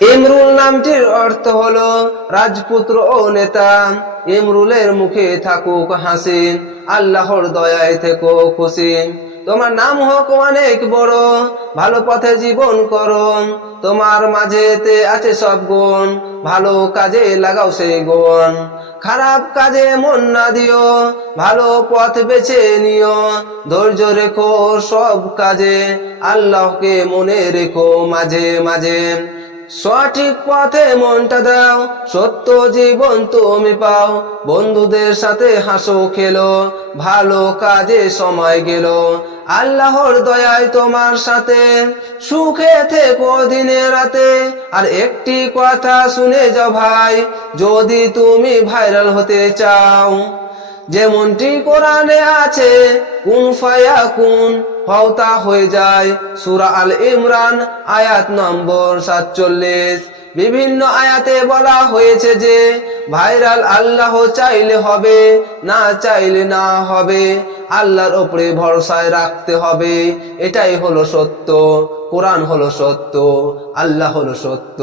ইমরুল নামটির অর্থ হলো রাজপুত্র ও নেতা। ইমরুলের মুখে থাকুক হাসি, আল্লাহর দয়ায় থেকো খুশি। তোমার নাম হোক অনেক বড়, ভালো পথে জীবন করো। তোমার মাঝেতে আছে সব গুণ, ভালো কাজে লাগাও সেই গুণ। খারাপ কাজে মন না দিও, ভালো পথ বেছে নিও। ধৈর্য রেখো সব কাজে, আল্লাহকে মনে রেখো মাঝে মাঝে। সঠিক পথে মনটা দাও, সত্য জীবন তুমি পাও। বন্ধুদের সাথে হাসো খেলো, ভালো কাজে সময় গেল। আল্লাহর দয়ায় তোমার সাথে সুখে থেকো দিনে রাতে। আর একটি কথা শুনে যাও ভাই, যদি তুমি ভাইরাল হতে চাও, যেমনটি কোরআনে আছে কুন ফায়াকুন, হও তা হয়ে যায়। সূরা আল ইমরান আয়াত নম্বর 47। বিভিন্ন আয়াতে বলা হয়েছে যে ভাইরাল আল্লাহ চাইলে হবে, না চাইলে না হবে। আল্লাহর উপরে ভরসায় রাখতে হবে। এটাই হলো সত্য। কোরআন হলো সত্য, আল্লাহ হলো সত্য।